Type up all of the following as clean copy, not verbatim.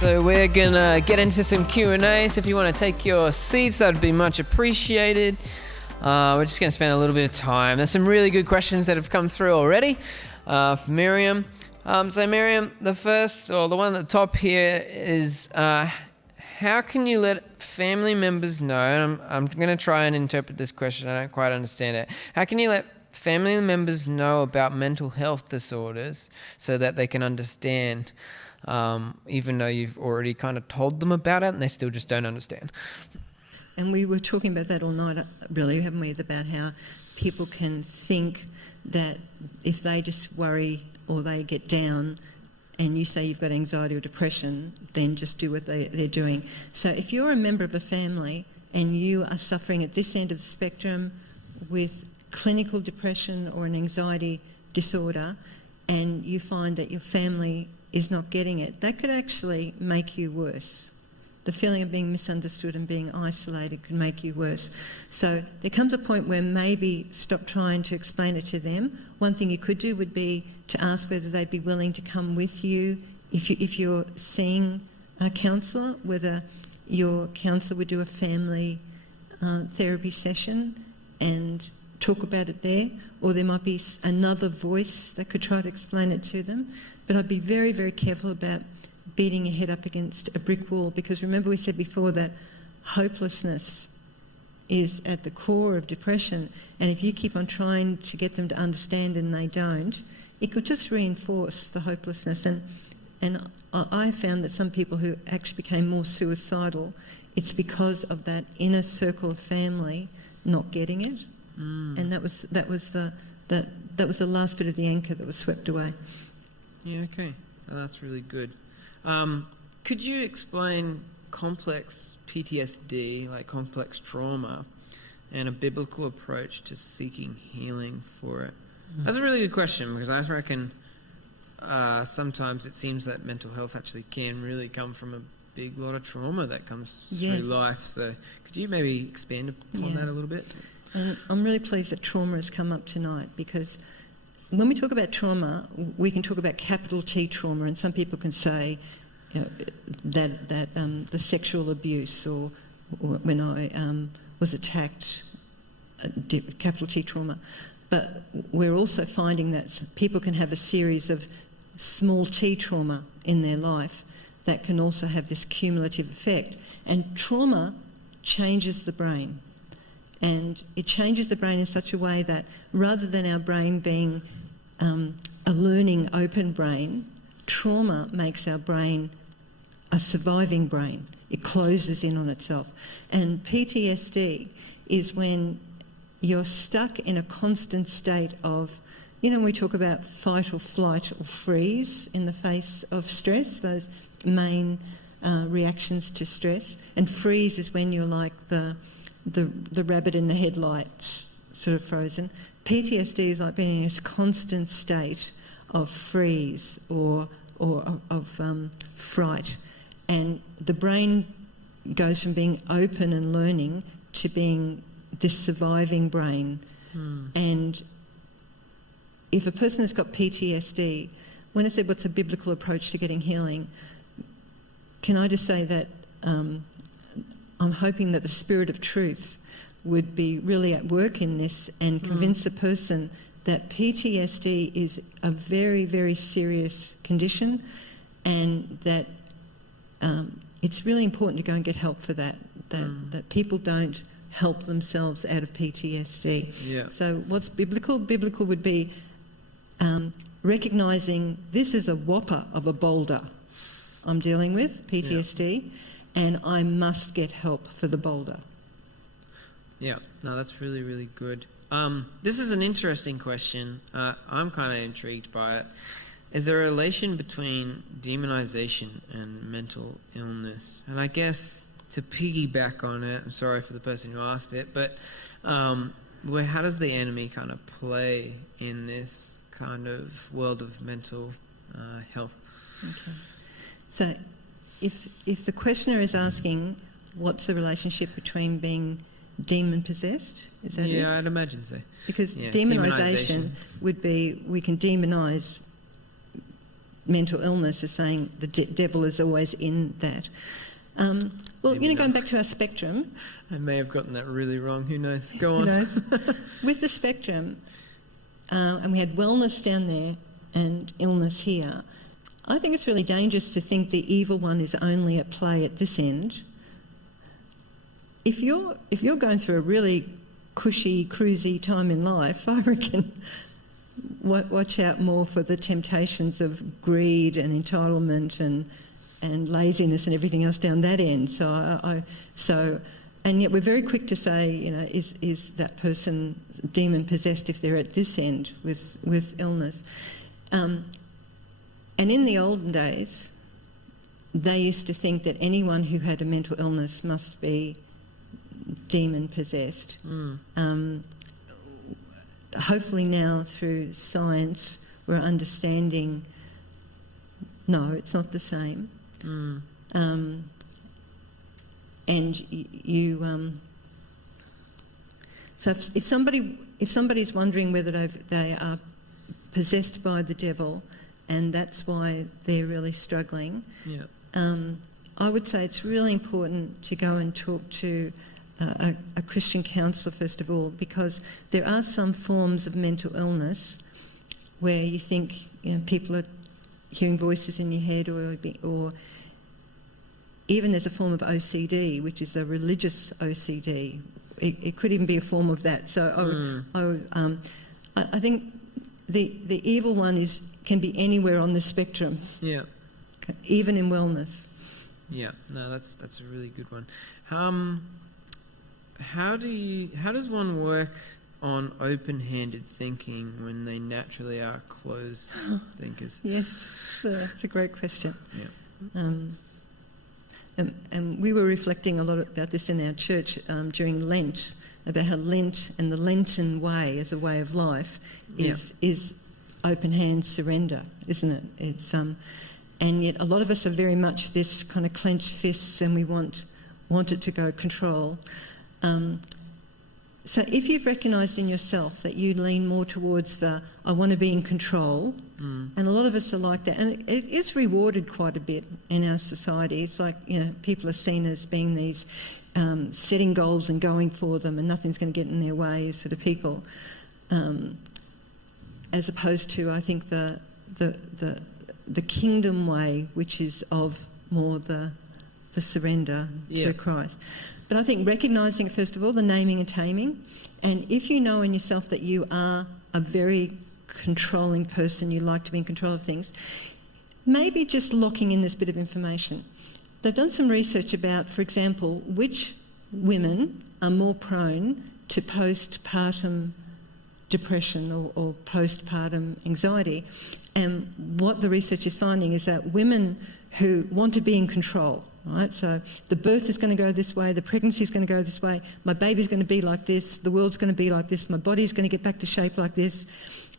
So we're going to get into some Q&A. So if you want to take your seats, that would be much appreciated. We're just going to spend a little bit of time. There's some really good questions that have come through already for Miriam. So Miriam, the first, or the one at the top here is, how can you let family members know, and I'm going to try and interpret this question, I don't quite understand it. How can you let family members know about mental health disorders so that they can understand, even though you've already kind of told them about it and they still just don't understand? And we were talking about that all night, really, haven't we, about how people can think that if they just worry or they get down and you say you've got anxiety or depression, then just do what they're doing. So if you're a member of a family and you are suffering at this end of the spectrum with clinical depression or an anxiety disorder, and you find that your family is not getting it, that could actually make you worse. The feeling of being misunderstood and being isolated could make you worse. So there comes a point where maybe stop trying to explain it to them. One thing you could do would be to ask whether they'd be willing to come with you if you're seeing a counsellor, whether your counsellor would do a family therapy session and talk about it there, or there might be another voice that could try to explain it to them. But I'd be very, very careful about beating your head up against a brick wall, because remember we said before that hopelessness is at the core of depression, and if you keep on trying to get them to understand and they don't, it could just reinforce the hopelessness. And I found that some people who actually became more suicidal, it's because of that inner circle of family not getting it. And that was the last bit of the anchor that was swept away. Yeah, okay. Well, that's really good. Could you explain complex PTSD, like complex trauma, and a biblical approach to seeking healing for it? That's a really good question, because I reckon sometimes it seems that mental health actually can really come from a big lot of trauma that comes through life. So could you maybe expand upon that a little bit? I'm really pleased that trauma has come up tonight, because when we talk about trauma, we can talk about capital T trauma, and some people can say, you know, that the sexual abuse, or when I was attacked, capital T trauma. But we're also finding that people can have a series of small t trauma in their life that can also have this cumulative effect. And trauma changes the brain. And it changes the brain in such a way that rather than our brain being a learning open brain, trauma makes our brain a surviving brain. It closes in on itself. And PTSD is when you're stuck in a constant state of, you know, when we talk about fight or flight or freeze in the face of stress, those main reactions to stress. And freeze is when you're like the rabbit in the headlights, sort of frozen. PTSD is like being in this constant state of freeze or of fright. And the brain goes from being open and learning to being this surviving brain. And if a person has got PTSD, when I said what's a biblical approach to getting healing, can I just say that I'm hoping that the Spirit of Truth would be really at work in this and convince a person that PTSD is a very, very serious condition, and that it's really important to go and get help for that people don't help themselves out of PTSD. Yeah. So what's biblical? Biblical would be recognising this is a whopper of a boulder I'm dealing with, PTSD, and I must get help for the boulder. Yeah, no, that's really, really good. This is an interesting question. I'm kind of intrigued by it. Is there a relation between demonization and mental illness? And I guess to piggyback on it, I'm sorry for the person who asked it, but how does the enemy kind of play in this kind of world of mental health? Okay. So if the questioner is asking what's the relationship between being demon-possessed, is that it? Yeah, I'd imagine so. Because demonisation would be, we can demonise mental illness as saying the devil is always in that. Going back to our spectrum. I may have gotten that really wrong. Who knows? Go on. Who knows? With the spectrum, and we had wellness down there and illness here, I think it's really dangerous to think the evil one is only at play at this end. If you're going through a really cushy, cruisy time in life, I reckon watch out more for the temptations of greed and entitlement and laziness and everything else down that end. And yet we're very quick to say, is that person demon possessed if they're at this end with illness? And in the olden days, they used to think that anyone who had a mental illness must be demon possessed. Hopefully now through science we're understanding no, it's not the same. And so if somebody's wondering whether they are possessed by the devil and that's why they're really struggling, I would say it's really important to go and talk to a Christian counsellor first of all, because there are some forms of mental illness where you think people are hearing voices in your head, or even there's a form of OCD, which is a religious OCD. It could even be a form of that. So I think the evil one can be anywhere on the spectrum. Yeah. Even in wellness. Yeah. No, that's a really good one. How does one work on open-handed thinking when they naturally are closed thinkers? Yes, it's a great question. Yeah. And we were reflecting a lot about this in our church during Lent, about how Lent and the Lenten way as a way of life is open-hand surrender, isn't it? It's and yet a lot of us are very much this kind of clenched fists, and we want it to go control. So if you've recognised in yourself that you lean more towards the I want to be in control, and a lot of us are like that, and it is rewarded quite a bit in our society. It's like, people are seen as being these setting goals and going for them, and nothing's going to get in their way sort of people, as opposed to, I think, the kingdom way, which is of more the surrender to Christ. But I think recognising, first of all, the naming and taming, and if you know in yourself that you are a very controlling person, you like to be in control of things, maybe just locking in this bit of information. They've done some research about, for example, which women are more prone to postpartum depression or postpartum anxiety. And what the research is finding is that women who want to be in control, right? So the birth is going to go this way, the pregnancy is going to go this way, my baby's going to be like this, the world's going to be like this, my body's going to get back to shape like this.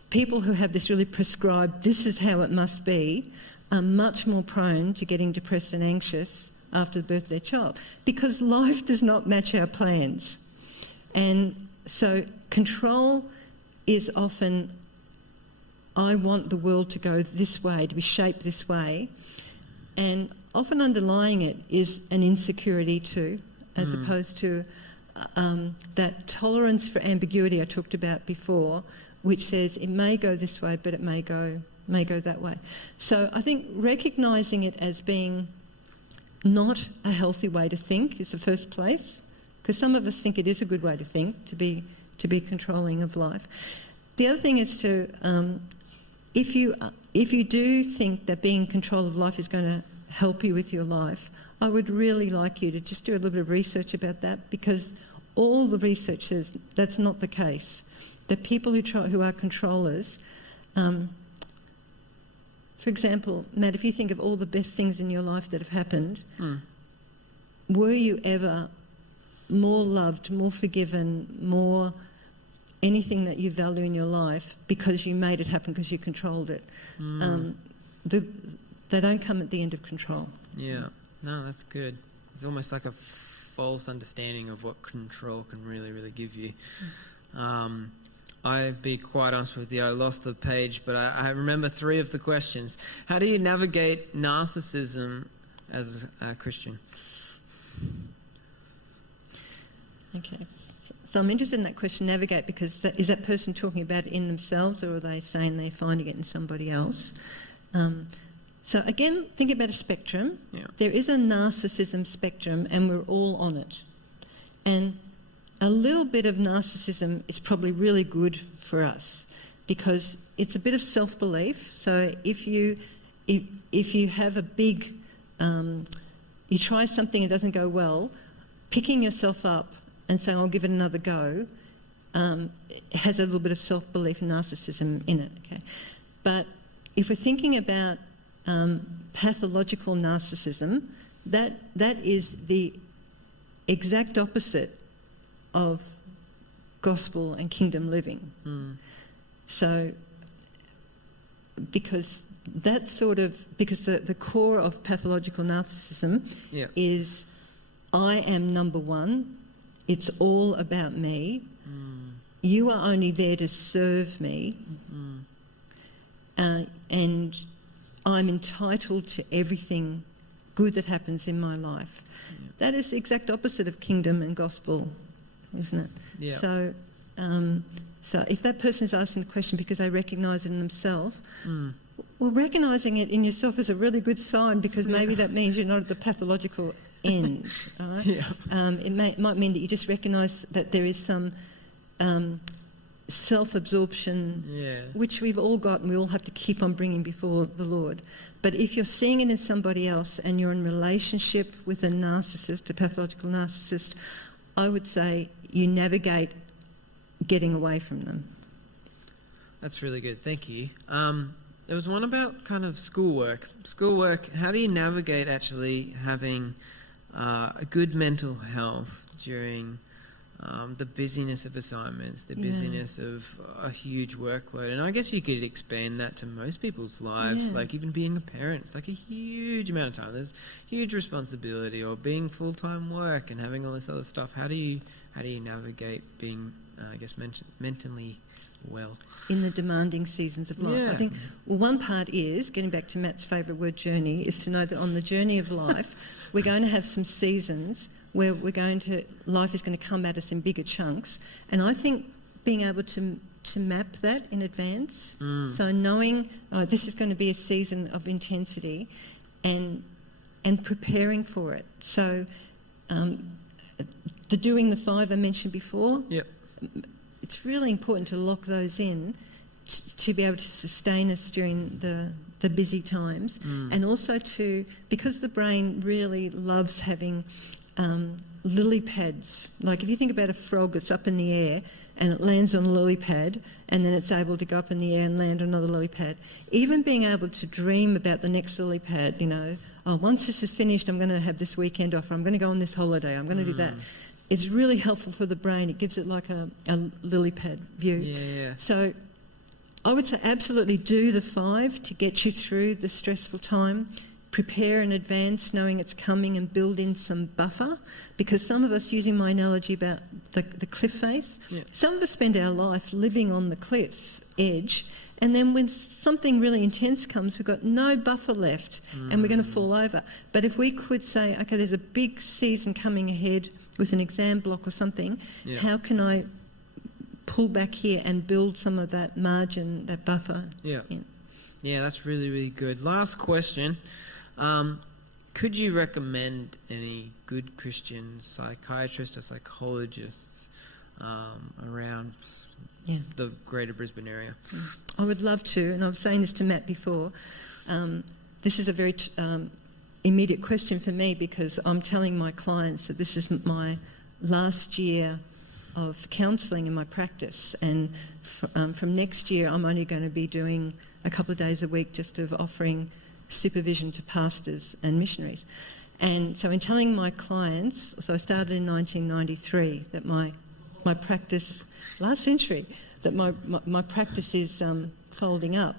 People who have this really prescribed, this is how it must be, are much more prone to getting depressed and anxious after the birth of their child, because life does not match our plans. And so control is often, I want the world to go this way, to be shaped this way, and often underlying it is an insecurity too, as opposed to that tolerance for ambiguity I talked about before, which says it may go this way, but it may go that way. So I think recognising it as being not a healthy way to think is the first place, because some of us think it is a good way to think, to be controlling of life. The other thing is to, if you do think that being in control of life is going to help you with your life, I would really like you to just do a little bit of research about that, because all the research says that's not the case. That people who are controllers, for example, Matt, if you think of all the best things in your life that have happened, were you ever more loved, more forgiven, more anything that you value in your life because you made it happen, because you controlled it? They don't come at the end of control. Yeah, no, that's good. It's almost like a false understanding of what control can really, really give you. I'll be quite honest with you, I lost the page, but I remember 3 of the questions. How do you navigate narcissism as a Christian? Okay, so I'm interested in that question, navigate, because is that person talking about it in themselves, or are they saying they're finding it in somebody else? So again, think about a spectrum. Yeah. There is a narcissism spectrum, and we're all on it. And a little bit of narcissism is probably really good for us, because it's a bit of self-belief. So if you have a big, you try something and it doesn't go well, picking yourself up and saying, I'll give it another go, has a little bit of self-belief and narcissism in it. Okay? But if we're thinking about pathological narcissism, that is the exact opposite of gospel and kingdom living. So, because the core of pathological narcissism is, I am number one, it's all about me, you are only there to serve me, and I'm entitled to everything good that happens in my life. That is the exact opposite of kingdom and gospel, isn't it? Yeah. So if that person is asking the question because they recognise it in themselves, well, recognising it in yourself is a really good sign, because maybe that means you're not at the pathological end. All right? It might mean that you just recognise that there is some self-absorption, which we've all got and we all have to keep on bringing before the Lord. But if you're seeing it in somebody else and you're in relationship with a narcissist, a pathological narcissist, I would say you navigate getting away from them. That's really good, thank you. There was one about kind of schoolwork. How do you navigate actually having a good mental health during the busyness of assignments, the busyness of a huge workload? And I guess you could expand that to most people's lives, like even being a parent. It's like a huge amount of time. There's huge responsibility, or being full-time work and having all this other stuff. How do you navigate being, mentally well in the demanding seasons of life? I think, well, one part is, getting back to Matt's favourite word, journey, is to know that on the journey of life we're going to have some seasons where life is going to come at us in bigger chunks, and I think being able to map that in advance, so knowing this is going to be a season of intensity, and preparing for it. So the doing the 5 I mentioned before, it's really important to lock those in to be able to sustain us during the busy times, and also because the brain really loves having lily pads. Like if you think about a frog that's up in the air and it lands on a lily pad, and then it's able to go up in the air and land on another lily pad. Even being able to dream about the next lily pad, once this is finished, I'm going to have this weekend off, or I'm going to go on this holiday, I'm going to do that. It's really helpful for the brain. It gives it like a lily pad view. So I would say absolutely do the 5 to get you through the stressful time. Prepare in advance, knowing it's coming, and build in some buffer, because some of us, using my analogy about the cliff face, some of us spend our life living on the cliff edge, and then when something really intense comes, we've got no buffer left and we're going to fall over. But if we could say, okay, there's a big season coming ahead with an exam block or something, how can I pull back here and build some of that margin, that buffer in? Yeah, that's really, really good. Last question. Could you recommend any good Christian psychiatrists or psychologists around the greater Brisbane area? I would love to, and I was saying this to Matt before. This is a very immediate question for me, because I'm telling my clients that this is my last year of counselling in my practice, and from next year I'm only going to be doing a couple of days a week just of offering supervision to pastors and missionaries. And so in telling my clients, so I started in 1993, that my practice, last century, that my practice is folding up.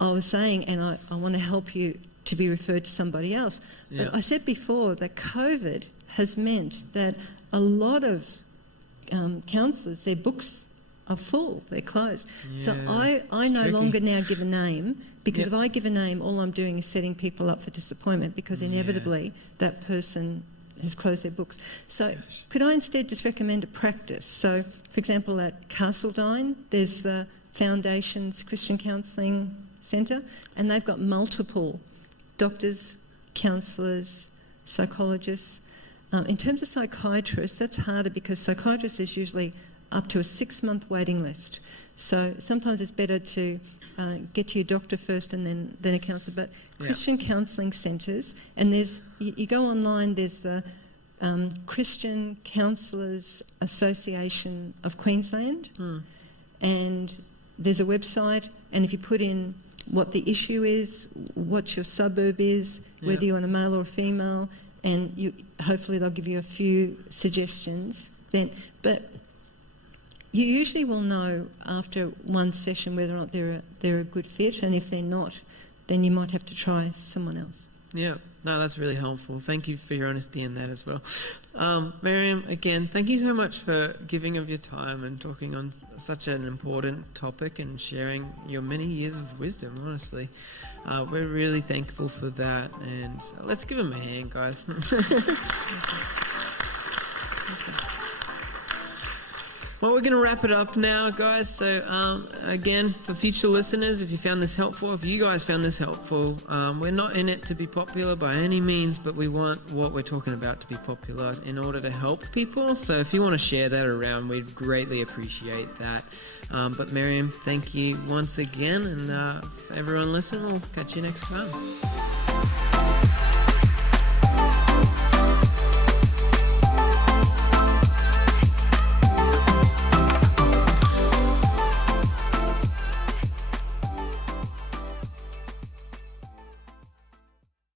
I was saying, and I want to help you to be referred to somebody else. But I said before that COVID has meant that a lot of counsellors, their books are full, they're closed. So Yeah, I it's no tricky. longer now give a name, because Yep. if I give a name, all I'm doing is setting people up for disappointment, because inevitably that person has closed their books. So could I instead just recommend a practice? So, for example, at Castledine, there's the Foundations Christian Counselling Centre, and they've got multiple doctors, counsellors, psychologists. In terms of psychiatrists, that's harder, because psychiatrists is usually up to a 6-month waiting list. So sometimes it's better to get to your doctor first and then a counsellor. But Christian counselling centres, and there's you go online, there's the Christian Counsellors Association of Queensland, and there's a website, and if you put in what the issue is, what your suburb is, whether you want a male or a female, and hopefully they'll give you a few suggestions then. But you usually will know after one session whether or not they're a good fit, and if they're not, then you might have to try someone else. Yeah, no, that's really helpful. Thank you for your honesty in that as well. Meryem, again, thank you so much for giving of your time and talking on such an important topic and sharing your many years of wisdom, honestly. We're really thankful for that, and let's give him a hand, guys. Well, we're going to wrap it up now, guys. So, again, for future listeners, if you found this helpful, if you guys found this helpful, we're not in it to be popular by any means, but we want what we're talking about to be popular in order to help people. So if you want to share that around, we'd greatly appreciate that. But Meryem, thank you once again, and for everyone listening, we'll catch you next time.